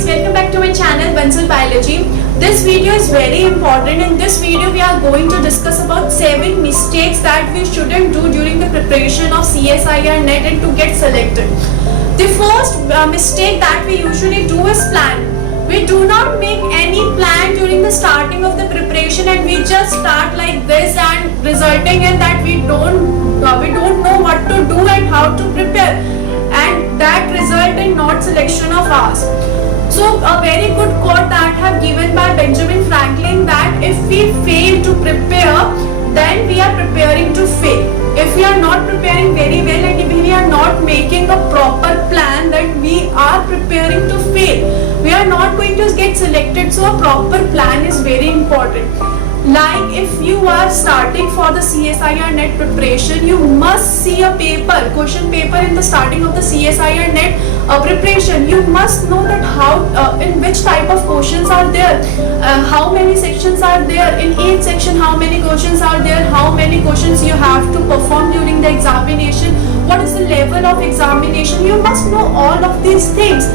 guys, welcome back to my channel Bansal Biology. This video is very important. In this video we are going to discuss about 7 mistakes that we shouldn't do during the preparation of CSIR NET and to get selected. The first mistake that we usually do is plan. We do not make any plan during the starting of the preparation and we just start like this and resulting in that we don't know what to do and how to prepare, and that result in not selection of ours. So a very good quote that have given by Benjamin Franklin, that if we fail to prepare, then we are preparing to fail. If we are not preparing very well and if we are not making a proper plan, then we are preparing to fail. We are not going to get selected. So a proper plan is very important. Like if you are starting for the CSIR NET preparation, you must see a question paper in the starting of the CSIR NET preparation. You must know that how, in which type of questions are there, how many sections are there, in each section how many questions are there, how many questions you have to perform during the examination, what is the level of examination. You must know all of these things.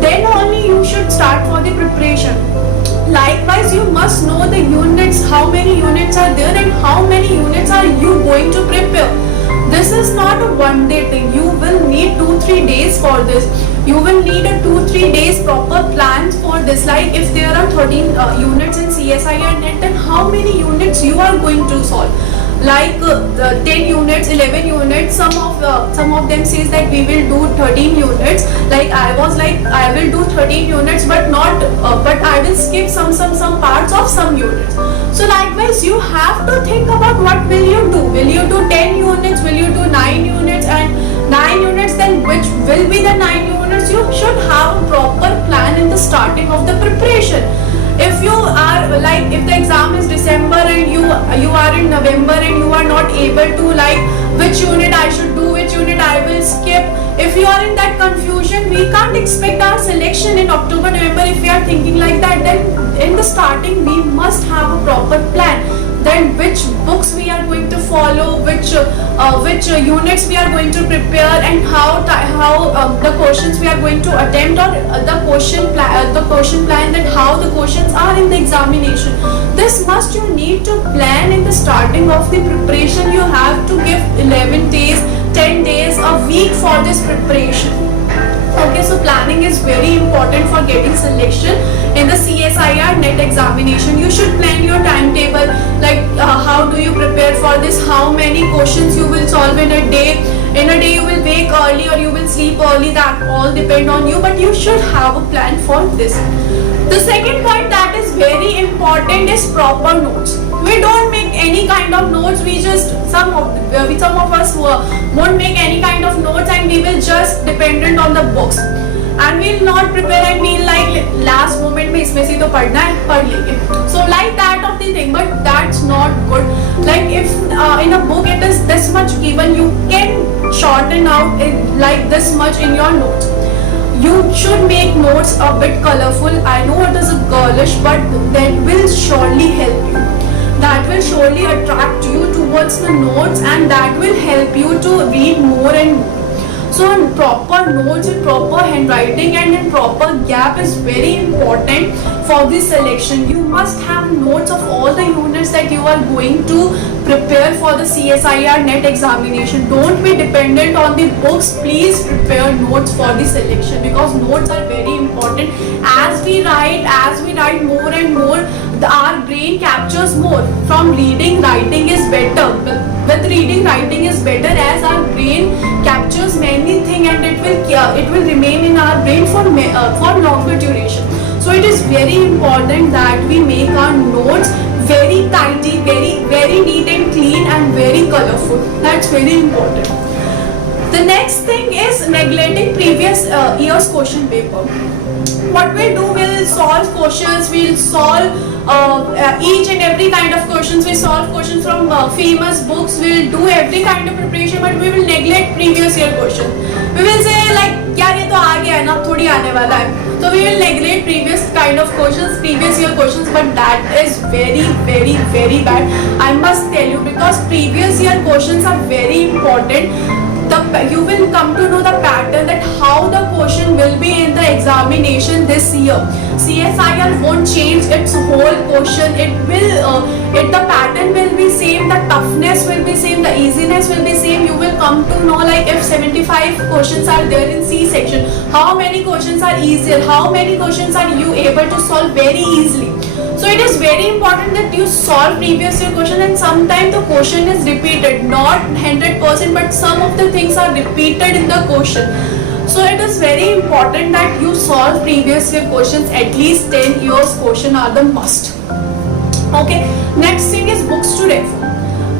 Then only you should start for the preparation. Likewise, you must know the units, how many units are there and how many units are you going to prepare. This is not a one-day thing. You will need 2-3 days for this. You will need a 2-3 days proper plans for this. Like if there are 13 units in CSIR NET, then how many units you are going to solve? Like 10 units, 11 units, some of them says that we will do 13 units. Like I was like, I will do 13 units but I will skip some parts of some units. So likewise, you have to think about what will you do. Will you do 10 units, will you do 9 units, and 9 units, then which will be the 9 units? You should have a proper plan in the starting of the preparation. If you are like, if the exam is December and you are in November and you are not able to like which unit I should do, which unit I will skip, if you are in that confusion, we can't expect our selection in October, November. If we are thinking like that, then in the starting we must have a proper plan. Then which books we are going to follow, which units we are going to prepare, and how the questions we are going to attempt, or the question plan that how the questions are in the examination. This must you need to plan in the starting of the preparation. You have to give 11 days, 10 days, a week for this preparation. Okay, so planning is very important for getting selection in the CSIR NET examination. You should plan your timetable, like how do you prepare for this, how many questions you will solve in a day. In a day you will wake early or you will sleep early, that all depend on you, but you should have a plan for this. The second point that is very important is proper notes. We don't make any kind of notes. We just some of us won't make any kind of notes and we will just dependent on the books, and we will not prepare and we'll like last moment में इसमें से तो पढ़ना है पढ़ लेंगे. So like that of the thing, but that's not good. Like if in a book it is this much given, you can shorten out it like this much in your notes. You should make notes a bit colorful. I know it is a girlish, but that will surely help you. That will surely attract you towards the notes and that will help you to read more and more. So proper notes in proper handwriting and in proper gap is very important for this selection. You must have notes of all the units that you are going to prepare for the CSIR NET examination. Don't be dependent on the books. Please prepare notes for the selection, because notes are very important. As we write more and more, our brain captures more. From reading, writing is better. With reading, writing is better, as our brain captures many things and it will remain in our brain for longer duration. So it is very important that we make our notes very tidy, very neat and clean and very colorful. That's very important. The next thing is neglecting previous year's question paper. What we'll do, we'll solve questions, we'll solve each and every kind of questions. We solve questions from famous books, we'll do every kind of preparation, but we will neglect previous year question. We will say like, यार ये तो आ गया है ना, अब थोड़ी आने वाला है. So we will neglect previous kind of questions, previous year questions, but that is very bad. I must tell you, because previous year questions are very important. you will come to know the pattern that how the question will be in the examination this year. CSIR won't change its whole question. The pattern will be same, the toughness will be same, the easiness will be same. You will come to know like if 75 questions are there in C section, how many questions are easier, how many questions are you able to solve very easily. So it is very important that you solve previous year question, and sometimes the question is repeated, not 100%, but some of the things are repeated in the question. So it is very important that you solve previous year questions. At least 10 years question are the must. Okay, next thing is books to refer.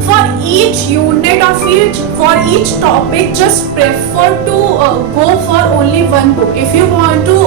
For each unit or for each topic, just prefer to go for only one book. If you want to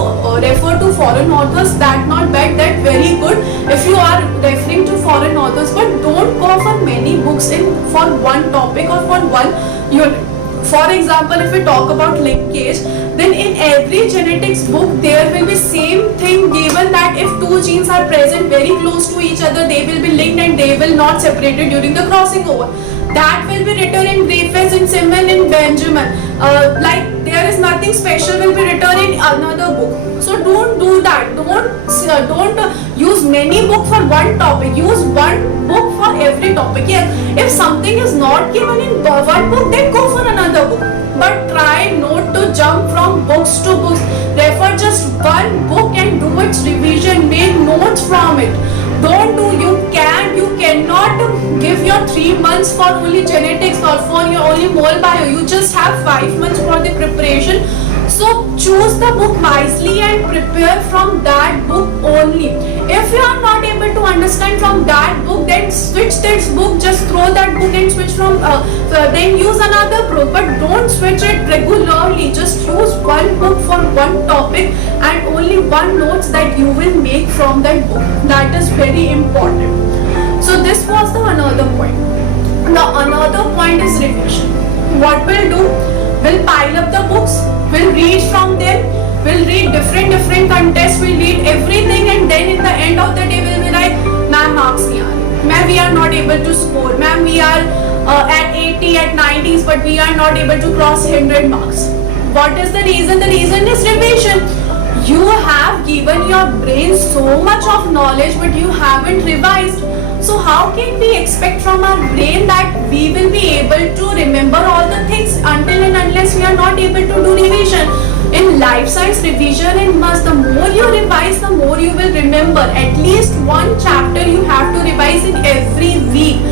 refer to foreign authors, that not bad, that very good. If you are referring to foreign authors, but don't go for many books for one topic or for one unit. For example, if we talk about linkage, then in every genetics book there will be same thing given that if two genes are present very close to each other, they will be linked and they will not separated during the crossing over. That will be written in Griffiths, in Simmons, in Benjamin. Like there is nothing special will be written in another book. So don't do that. Don't use many books for one topic. Use one book for every topic. Yes, if something is not given in one book, then go for another book. But try not to jump from books to books. Refer just one book and do its revision. Make notes from it. Don't do, you cannot give your 3 months for only genetics or for your only mole bio. You just have 5 months for the preparation. So choose the book wisely and prepare from that book only. If you are not able to understand from that book, then switch this book, just throw that book and switch from, then use another book. But don't switch it regularly. Just use one book for one topic and only one notes that you will make from that book. That is very important. So this was the another point. The another point is revision. What we'll do, we'll pile up the books, we'll read from them, we'll read different contests, we'll read everything, and then in the end of the day we'll be like, ma'am, marks nahi aa rahe, ma'am, we are not able to score, ma'am, we are at 80, at 90s, but we are not able to cross 100 marks. What is the reason? The reason is revision. You have given your brain so much of knowledge, but you haven't revised. So how can we expect from our brain that we will be able to remember all the things until and unless we are not able to do revision? In life science, revision is must. The more you revise, the more you will remember. At least one chapter you have to revise in every week.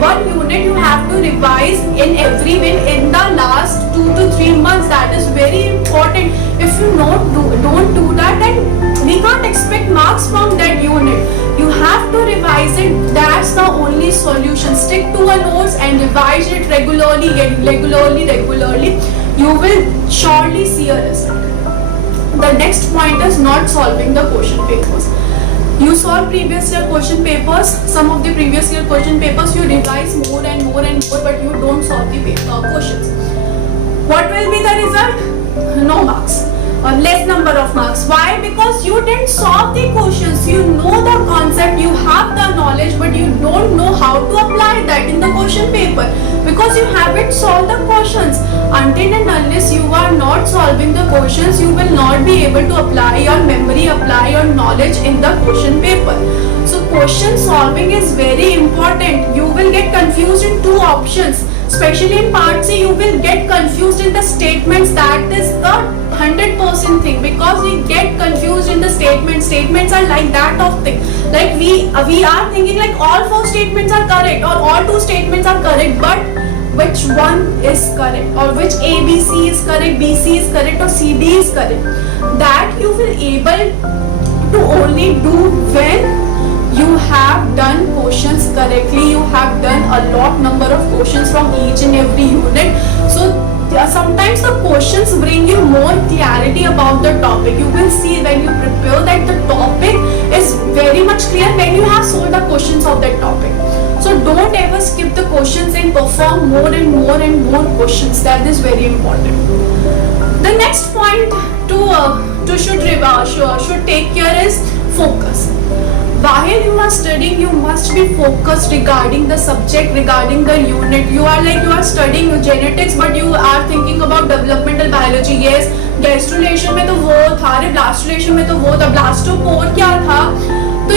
One unit you have to revise in every week in the last 2 to 3 months. That is very important. If you don't do that, then we can't expect marks from that unit. You have to revise it. That's the only solution. Stick to a notes and revise it regularly. You will surely see a result. The next point is not solving the question papers. You solve previous year question papers, some of the previous year question papers, you revise more and more, but you don't solve the questions. What will be the result? No marks. Or less number of marks. Why? Because you didn't solve the questions. You know the concept, you have the knowledge, but you don't know how to apply that in the question paper because you haven't solved the questions. Until and unless you are not solving the questions, you will not be able to apply your memory, apply your knowledge in the question paper. So question solving is very important. You will get confused in 2 options. Especially in part C, you will get confused in the statements. That is the 100% thing, because we get confused in the statements. Statements are like that of thing. Like we are thinking like all 4 statements are correct or all 2 statements are correct, but which one is correct or which ABC is correct, BC is correct or CD is correct? That you will able to only do when you have done questions correctly. You have done a lot number of questions from each and every unit. So sometimes the questions bring you more clarity about the topic. You will see when you prepare that the topic is very much clear when you have solved the questions of that topic. So don't ever skip the questions and perform more and more questions. That is very important. The next point to should take care is focus. while you are studying, you must be focused regarding the subject, regarding the unit. You are studying genetics, but you are thinking about developmental biology. Yes, gastrulation में तो वो था, blastulation में तो वो था, blastopore क्या था. तो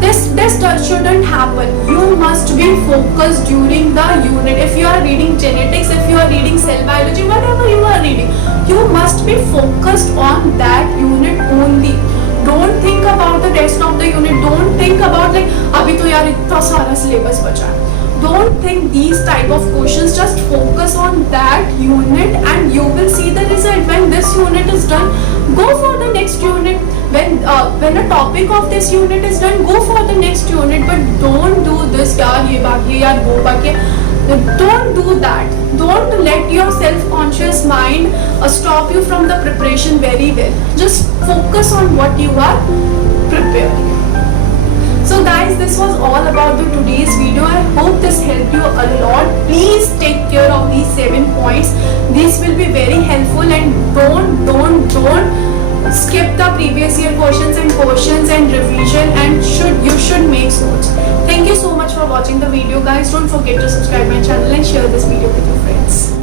this shouldn't happen. You must be focused during the unit. If you are reading genetics, if you are reading cell biology, whatever you are reading, you must be focused on that unit only. Don't think about the rest of the unit. Don't think about like अभी तो यार इतना सारा syllabus बचा है. Don't think these type of questions. Just focus on that unit and you will see the result. When this unit is done, go for the next unit. When a topic of this unit is done, go for the next unit. But don't do this यार ये बाकी यार वो बाकी. Don't do that. Don't let your self-conscious mind stop you from the preparation very well. Just focus on what you are preparing. So guys, this was all about the today's video. I hope this helped you a lot. Please take care of these 7 points. These will be very helpful, and don't skip the previous year questions and revision, and you should make notes. Thank you so much for watching the video guys. Don't forget to subscribe my channel and share this video with your friends.